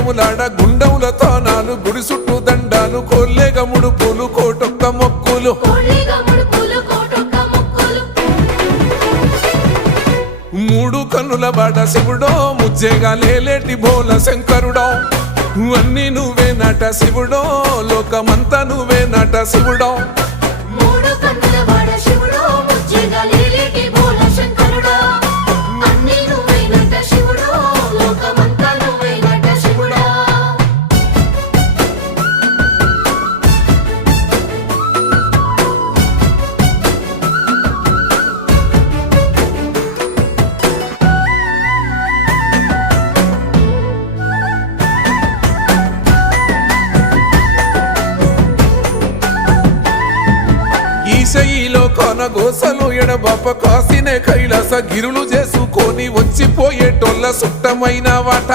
ఏములాడ గుండముల తానాలు గుడి చుట్టూ దండాలు కోల్లేగ ముడుపులు కోటొక్క మొక్కులు మూడు కన్నుల బాట శివుడో ముజ్జేగా లేలేటి బోల శంకరుడో అన్నీ నువ్వే నట శివుడో లోకమంతా నువ్వే నట శివుడో ఈశయిలో కొనగోసలు ఎడబాప కాసినే కైలాస గిరులు చేసుకొని వచ్చిపోయేటోళ్ళ సుట్టమైన వాట